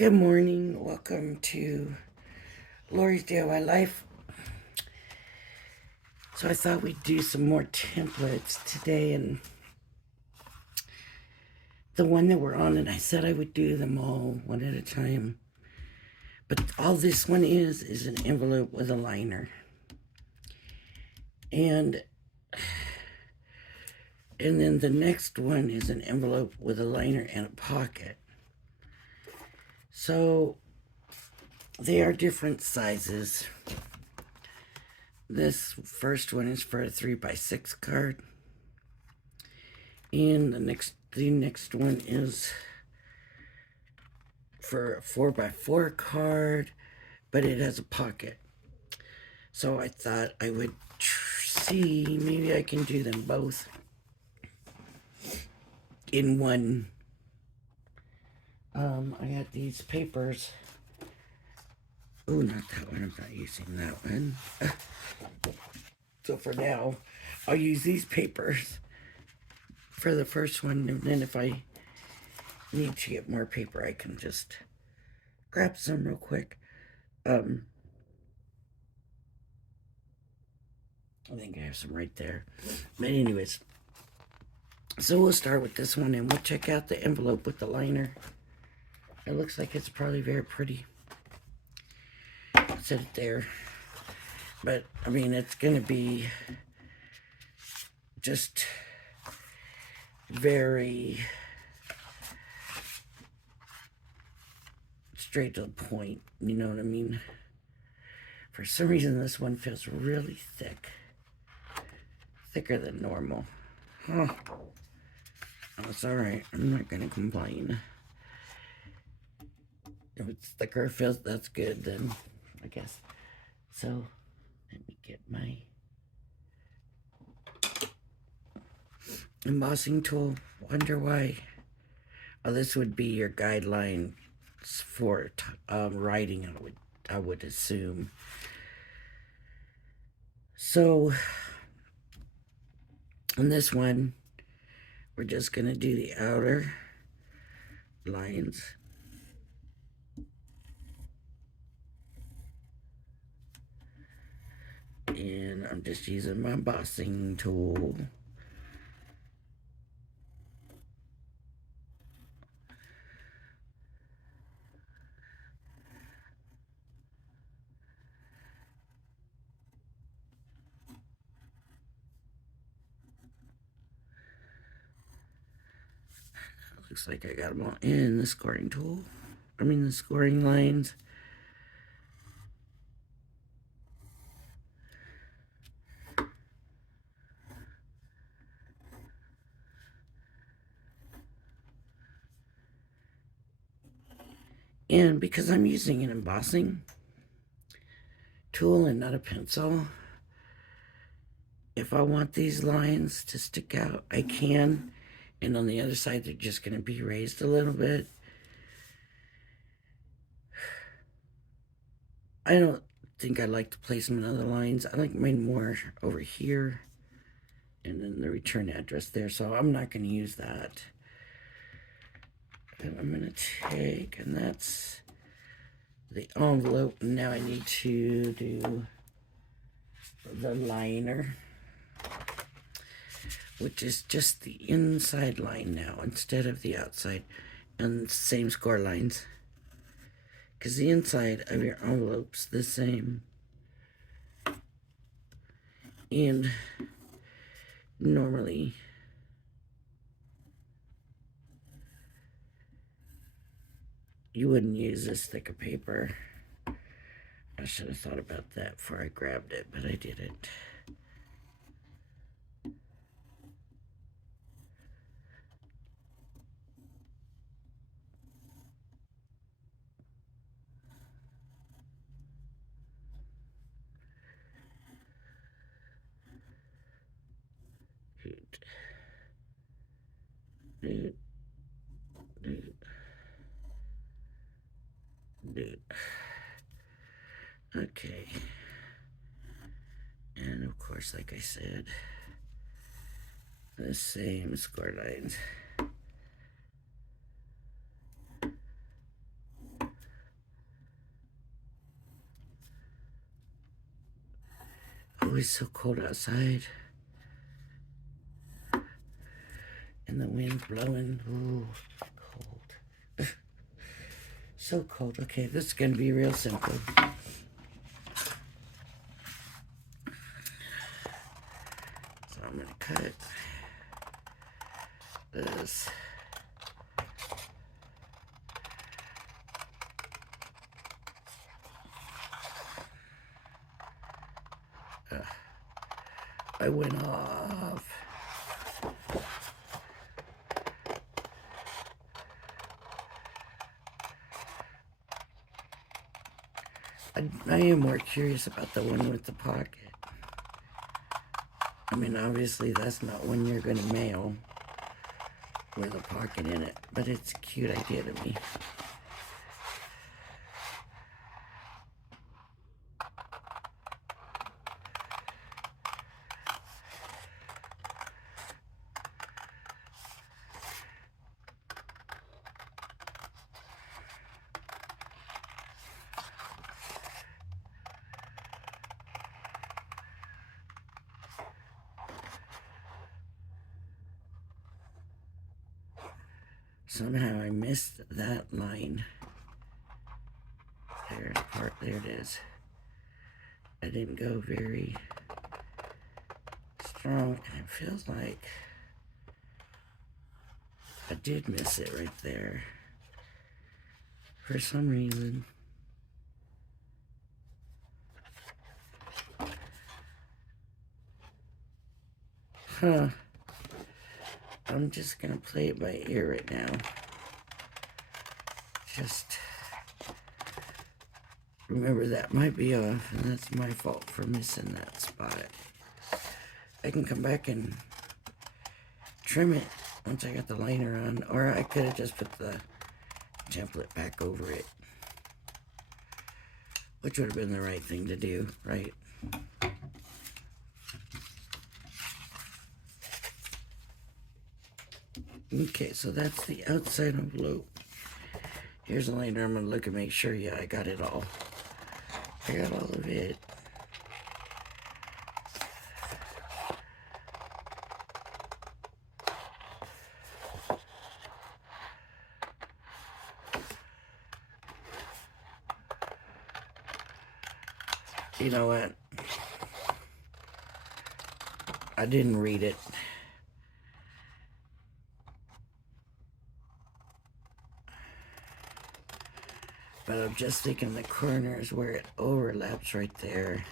Good morning. Welcome to Lori's DIY Life. So I thought we'd do some more templates today, and the one that we're on, and I said I would do them all one at a time. But all this one is an envelope with a liner. And then the next one is an envelope with a liner and a pocket. So they are different sizes. This first one is for a 3x6 card. And the next one is for a 4x4 card, but it has a pocket. So I thought I would see, maybe I can do them both in one. I got these papers. Oh, not that one. I'm not using that one. So for now, I'll use these papers for the first one, and then if I need to get more paper, I can just grab some real quick. I think I have some right there. But anyways, so we'll start with this one, and we'll check out the envelope with the liner. It looks like it's probably very pretty. Set it there. But, I mean, it's going to be just very straight to the point. You know what I mean? For some reason, this one feels really thick. Thicker than normal. Huh. Oh, it's alright. I'm not going to complain. If it's thicker, feels that's good, then I guess. So, let me get my embossing tool. Wonder why. Oh, this would be your guideline for writing, I would assume. So, on this one, we're just going to do the outer lines. And I'm just using my embossing tool. Looks like I got them all in the scoring tool. The scoring lines. And because I'm using an embossing tool and not a pencil, if I want these lines to stick out, I can. And on the other side, they're just going to be raised a little bit. I don't think I like the placement of the lines. I like mine more over here. And then the return address there. So I'm not going to use that. And I'm going to take, and that's the envelope. Now I need to do the liner, which is just the inside line now instead of the outside, and same score lines, because the inside of your envelope's the same. And normally you wouldn't use this thick of paper. I should have thought about that before I grabbed it, but I didn't. Dude. Okay. And of course, like I said, the same score lines. always so cold outside. And the wind's blowing. Ooh, cold. So cold. Okay, this is going to be real simple. So I'm going to cut this. I went off. I am more curious about the one with the pocket. I mean, obviously that's not one you're going to mail with a pocket in it, but it's a cute idea to me. Somehow I missed that line. There's part, there it is. I didn't go very strong, and it feels like I did miss it right there. For some reason. Huh. I'm just gonna play it by ear right now. Just remember that might be off, and that's my fault for missing that spot. I can come back and trim it once I got the liner on, or I could have just put the template back over it, which would have been the right thing to do, right? Okay, so that's the outside envelope. Here's the liner. I'm going to look and make sure, yeah, I got it all. I got all of it. You know what? I didn't read it. But I'm just thinking the corners where it overlaps right there.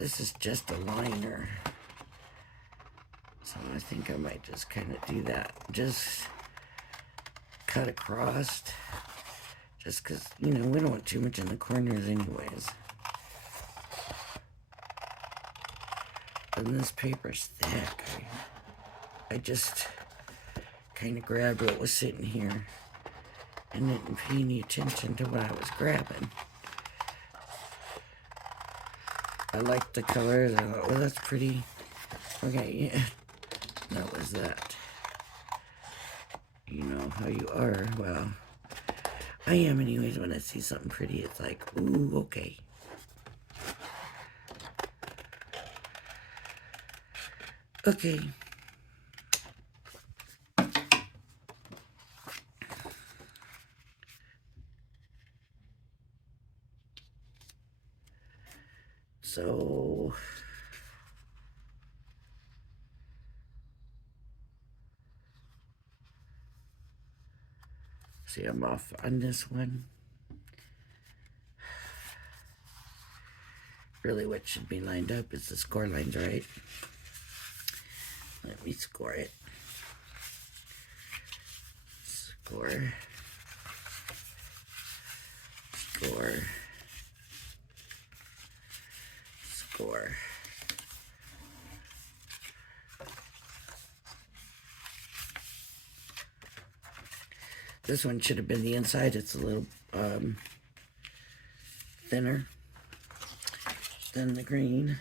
This is just a liner. So I think I might just kind of do that. Just cut across. Just because, you know, we don't want too much in the corners anyways. And this paper's thick. I just kind of grabbed what was sitting here and didn't pay any attention to what I was grabbing. I liked the colors. I thought, well, that's pretty. Okay, yeah. That was that. You know how you are. Well, I am anyways. When I see something pretty, it's like, ooh, okay. Okay. So, see, I'm off on this one. Really, what should be lined up is the score lines, right? Let me score it. Score. Score. Score. This one should have been the inside. It's a little thinner than the green.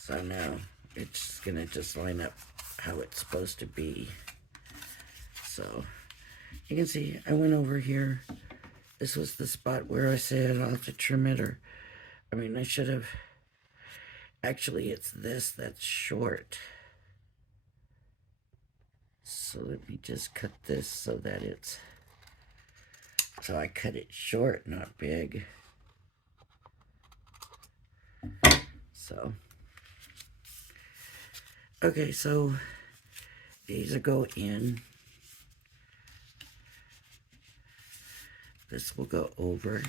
So now it's gonna just line up how it's supposed to be. So you can see I went over here. This was the spot where I said I'll have to trim it, or I mean I should have. Actually, it's this that's short. So let me just cut this so that it's, so I cut it short, not big. So, okay, so these will go in. This will go over.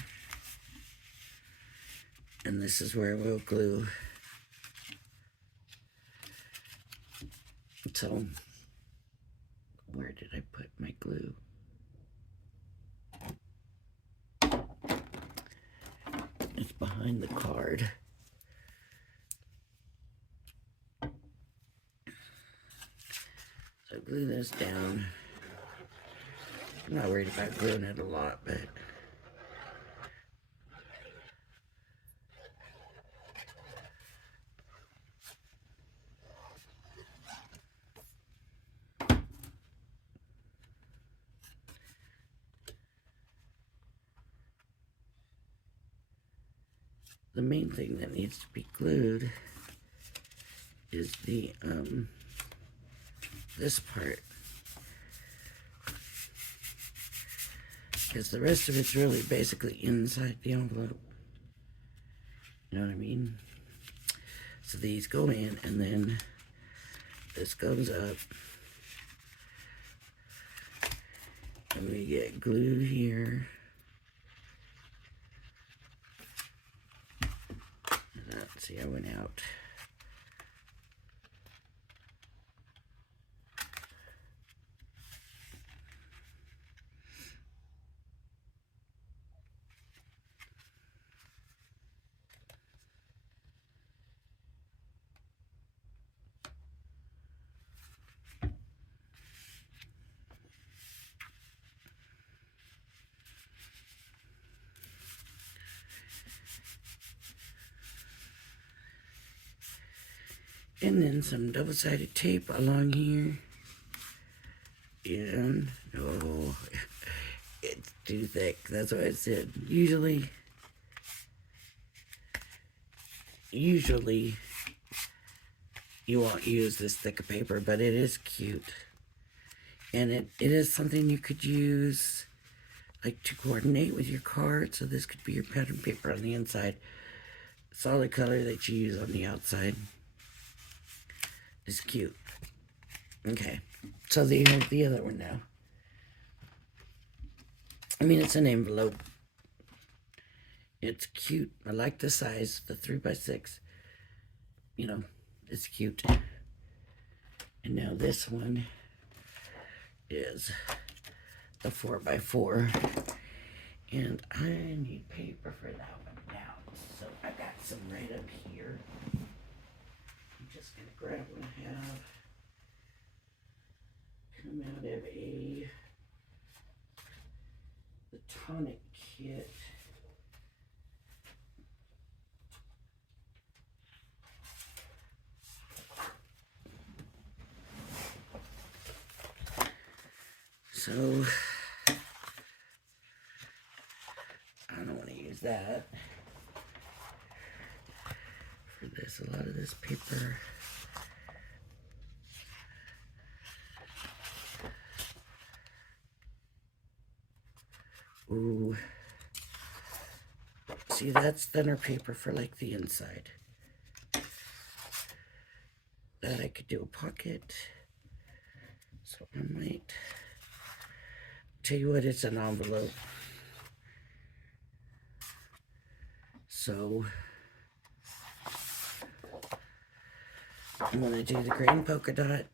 And this is where we'll glue. So, where did I put my glue? It's behind the card. So glue this down. I'm not worried about gluing it a lot, but the main thing that needs to be glued is the this part, because the rest of it's really basically inside the envelope. You know what I mean? So these go in, and then this goes up, and we get glue here. Let's see, I went out. And then some double-sided tape along here. And, oh, it's too thick. That's what I said. Usually you won't use this thick of paper, but it is cute. And it is something you could use, like, to coordinate with your card. So this could be your pattern paper on the inside. Solid color that you use on the outside. It's cute. Okay, so the other one now. I mean, it's an envelope. It's cute. I like the size, the 3x6. You know, it's cute. And now this one is the 4x4. And I need paper for that one now. So I got some right up here. I'm just gonna grab what I have. Come out of the tonic kit. So I don't want to use that for this. A lot of this paper. Ooh. See, that's thinner paper for like the inside. That I could do a pocket. So I might tell you what, it's an envelope. So I'm gonna do the green polka dot.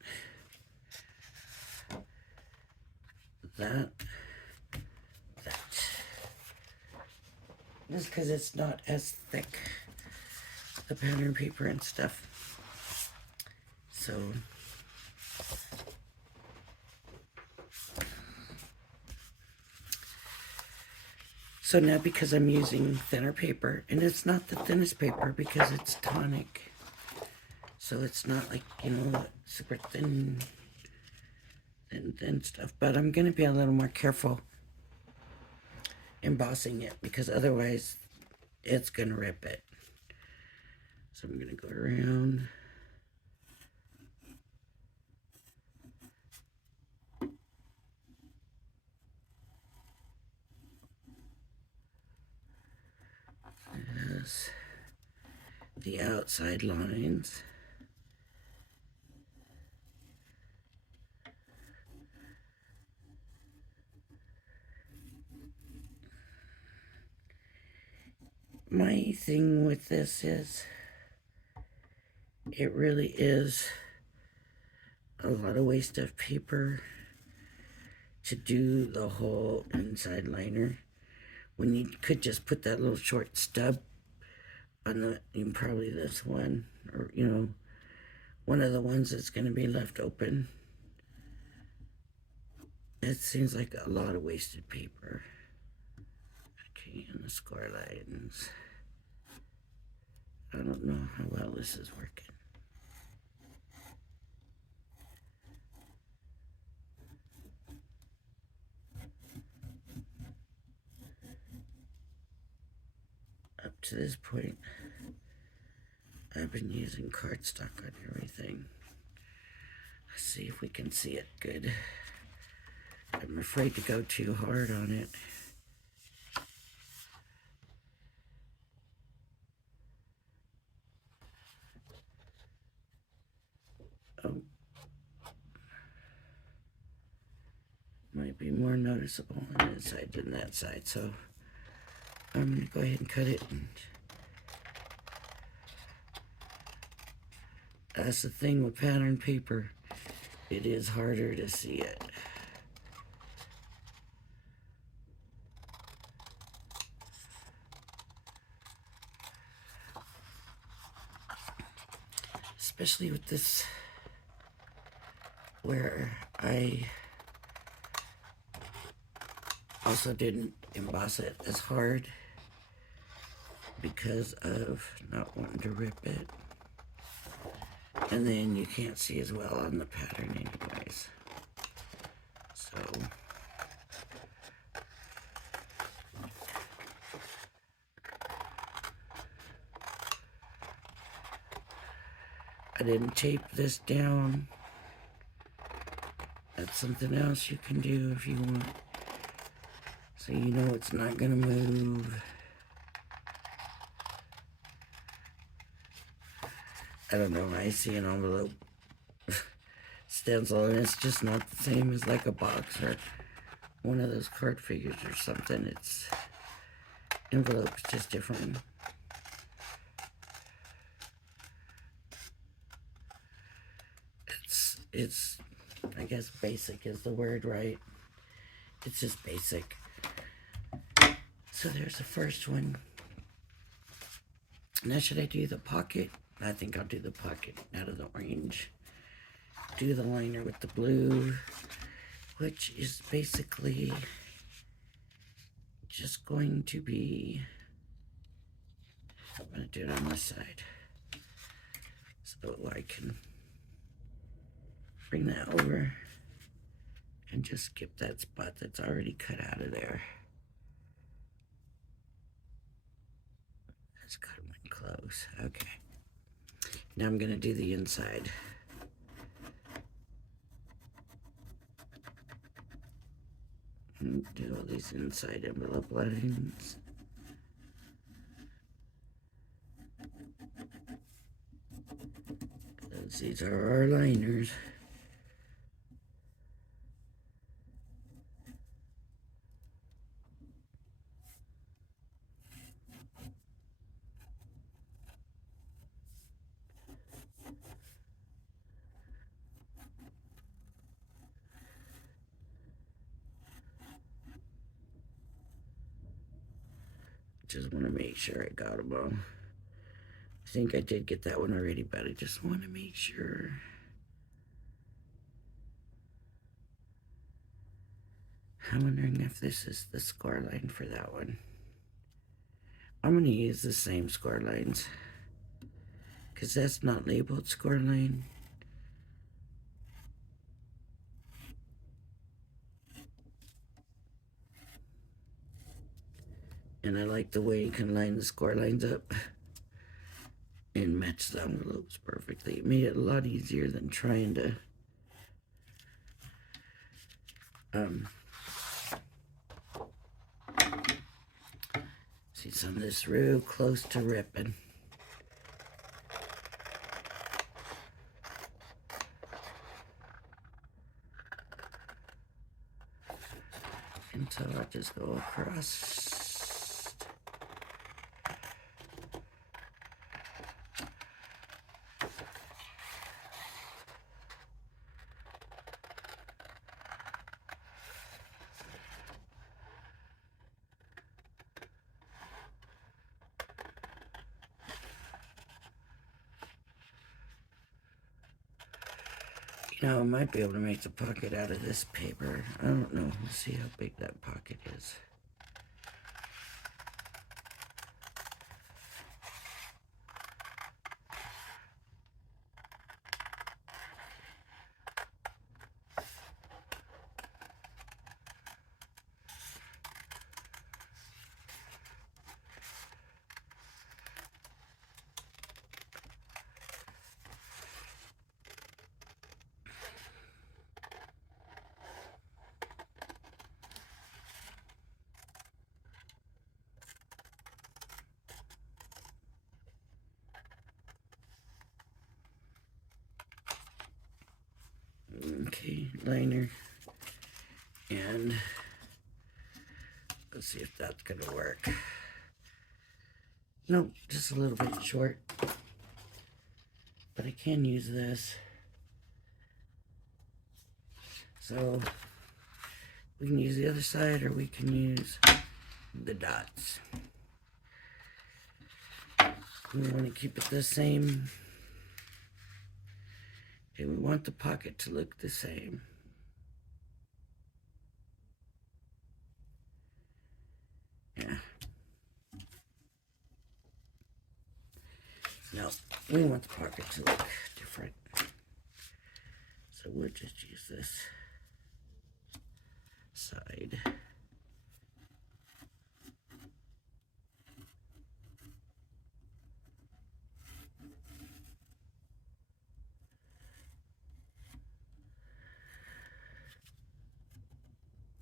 That. Just because it's not as thick, the pattern paper and stuff. So now, because I'm using thinner paper, and it's not the thinnest paper because it's tonic. So it's not like, super thin stuff. But I'm going to be a little more careful embossing it because otherwise it's going to rip it. So I'm going to go around. Yes. The outside lines. My thing with this is it really is a lot of waste of paper to do the whole inside liner when you could just put that little short stub on probably this one, or one of the ones that's going to be left open. It seems like a lot of wasted paper. Okay, and the score lines. I don't know how well this is working. Up to this point, I've been using cardstock on everything. Let's see if we can see it good. I'm afraid to go too hard on it. Oh. Might be more noticeable on this side than that side, so I'm going to go ahead and cut it. That's the thing with pattern paper. It is harder to see it. Especially with this, where I also didn't emboss it as hard because of not wanting to rip it. And then you can't see as well on the pattern anyways. So I didn't tape this down. That's something else you can do if you want. So you know it's not gonna move. I don't know, I see an envelope stencil and it's just not the same as like a box or one of those card figures or something. It's envelope's just different. It's I guess basic is the word, right? It's just basic. So there's the first one. Now should I do the pocket? I think I'll do the pocket out of the orange. Do the liner with the blue, which is basically just going to be, I'm going to do it on this side so I can bring that over and just skip that spot that's already cut out of there. Let's cut one close. Okay. Now I'm going to do the inside. And do all these inside envelope lines. These are our liners. Just want to make sure I got them all. I think I did get that one already, but I just want to make sure. I'm wondering if this is the score line for that one. I'm going to use the same score lines because that's not labeled scoreline. And I like the way you can line the score lines up and match the envelopes perfectly. It made it a lot easier than trying to see some of this real close to ripping. And so I'll just go across. You know, I might be able to make the pocket out of this paper. I don't know. Let's see how big that pocket is. Okay, liner. And let's see if that's gonna work. Nope, just a little bit short. But I can use this. So we can use the other side or we can use the dots. We want to keep it the same. Okay, we want the pocket to look the same. Yeah. No, we want the pocket to look different. So we'll just use this side.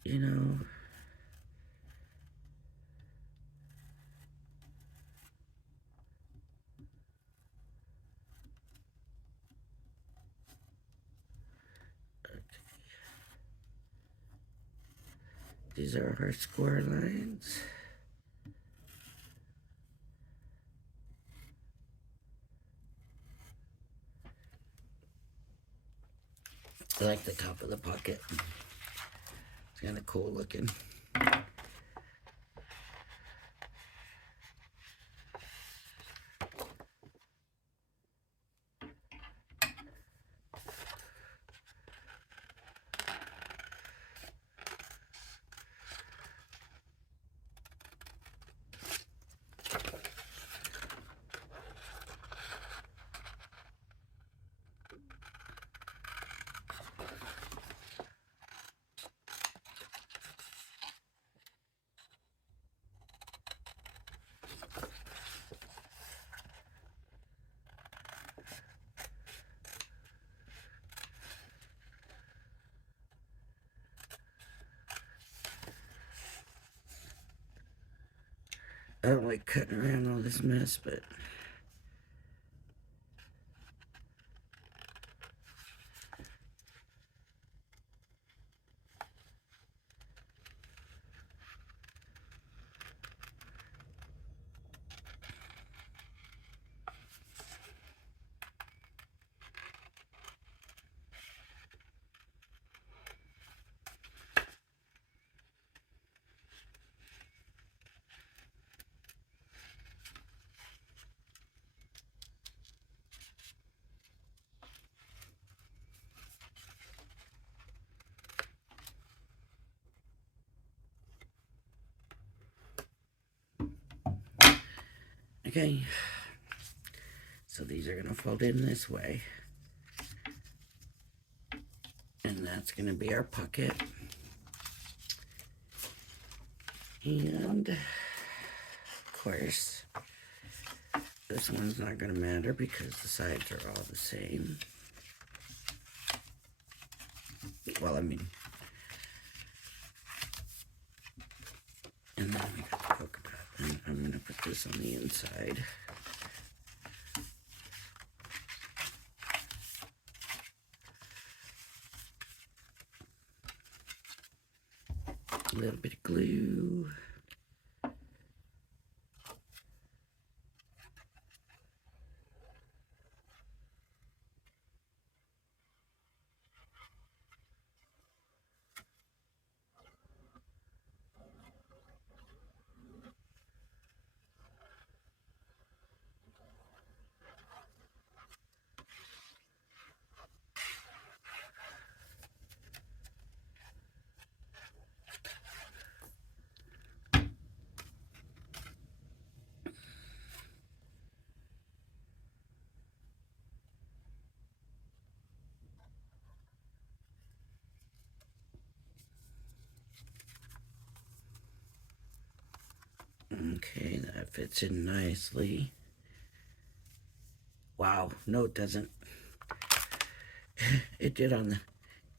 You know, these are our score lines. I like the top of the pocket. It's kind of cool looking. I don't like cutting around all this mess, but okay. So these are going to fold in this way. And that's going to be our pocket. And, of course, this one's not going to matter because the sides are all the same. Well, I mean, and then we got the polka dot. And I'm going to put this on the inside. A little bit of glue. Okay, that fits in nicely. Wow, no it doesn't. It did on the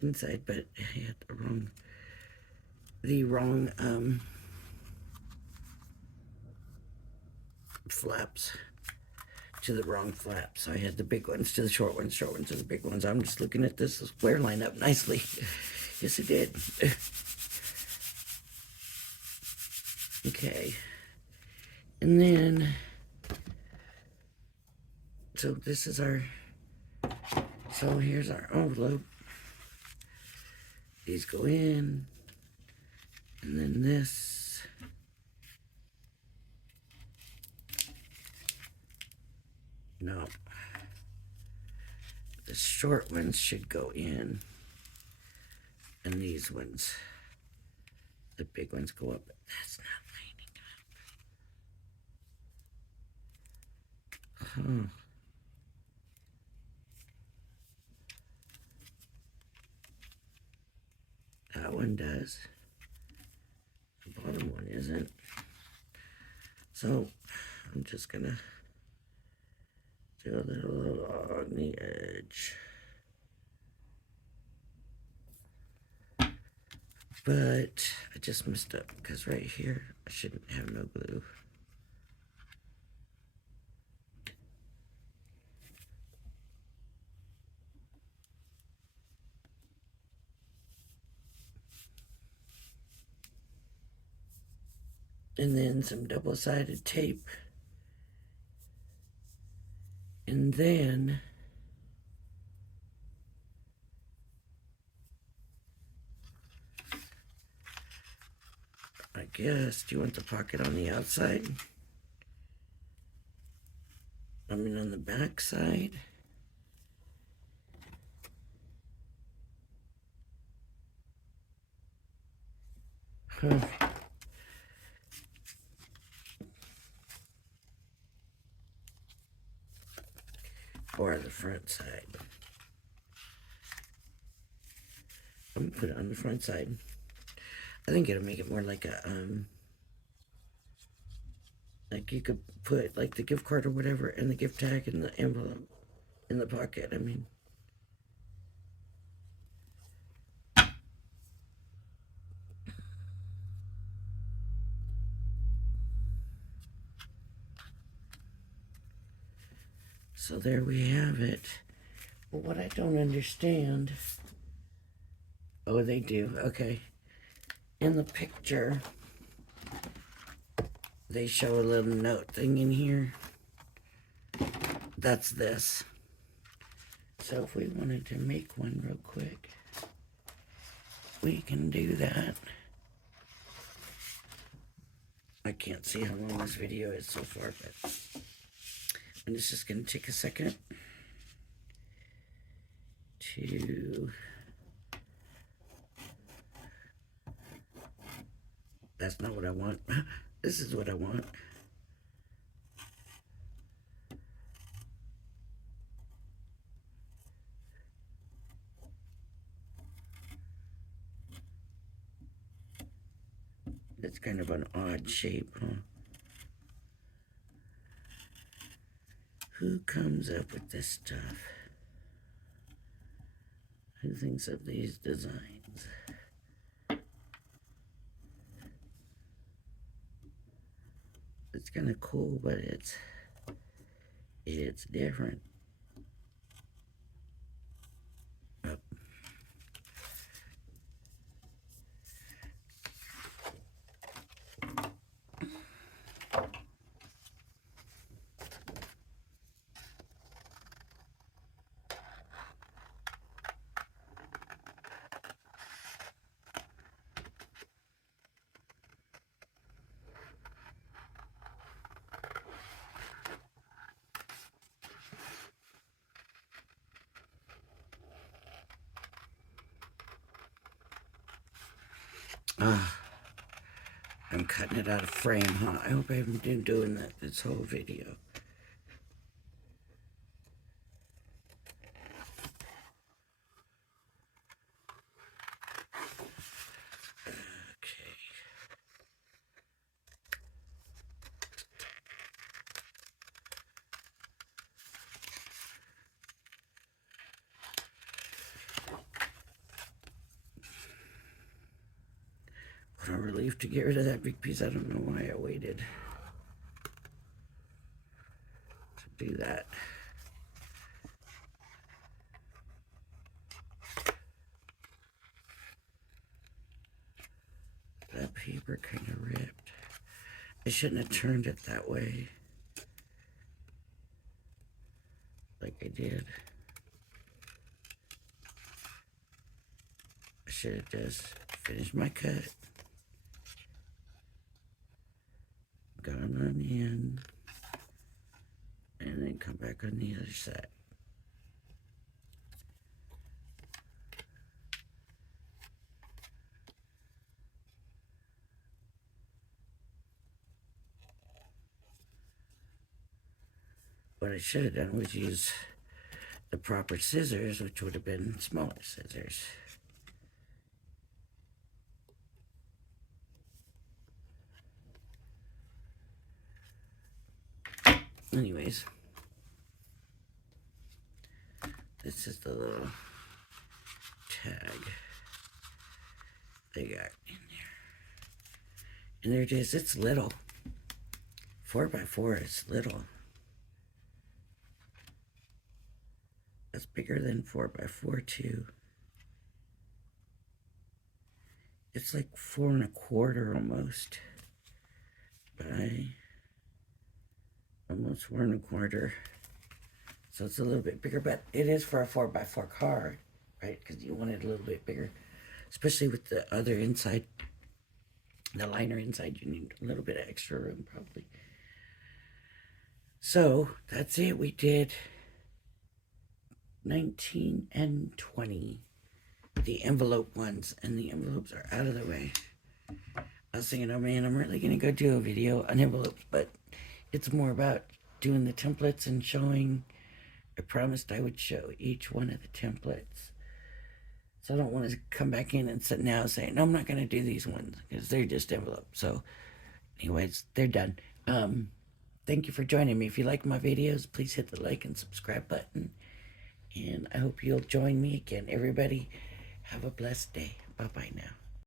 inside, but it had the wrong flaps to the wrong flaps. So I had the big ones to the short ones to the big ones. I'm just looking at this square line up nicely. Yes, it did. Okay. And then, so this is our, so here's our envelope. These go in, and then this. No. The short ones should go in, and these ones, the big ones go up. That's not lining up. Huh. That one does. The bottom one isn't. So I'm just gonna do a little on the edge. But I just messed up because right here I shouldn't have no glue. And then some double-sided tape. And then I guess, do you want the pocket on the outside? I mean on the back side? Huh. Or the front side. I'm gonna put it on the front side. I think it'll make it more like a, like you could put like the gift card or whatever and the gift tag and the envelope in the pocket. I mean, so there we have it. But what I don't understand, oh, they do, okay. In the picture, they show a little note thing in here. That's this. So if we wanted to make one real quick, we can do that. I can't see how long this video is so far, but and it's just going to take a second to, that's not what I want. This is what I want. It's kind of an odd shape, huh? Who comes up with this stuff? Who thinks of these designs? It's kind of cool, but it's different. Oh. I'm cutting it out of frame, huh? I hope I haven't been doing that this whole video. What a relief to get rid of that big piece. I don't know why I waited to do that. That paper kind of ripped. I shouldn't have turned it that way like I did. I should have just finished my cut. Gone on in. And then come back on the other side. What I should have done was use the proper scissors, which would have been smaller scissors. Anyways, this is the little tag they got in there. And there it is. It's little. 4x4 is little. That's bigger than 4x4 too. It's like 4 1/4 almost. By almost 4 1/4. So it's a little bit bigger, but it is for a 4x4 car, right? Because you want it a little bit bigger, especially with the other inside, the liner inside. You need a little bit of extra room, probably. So that's it. We did 19 and 20, the envelope ones, and the envelopes are out of the way. I was thinking, oh man, I'm really gonna go do a video on envelopes, but it's more about doing the templates and showing. I promised I would show each one of the templates. So I don't want to come back in and sit now saying, no, I'm not going to do these ones because they're just envelopes. So anyways, they're done. Thank you for joining me. If you like my videos, please hit the like and subscribe button. And I hope you'll join me again. Everybody, have a blessed day. Bye-bye now.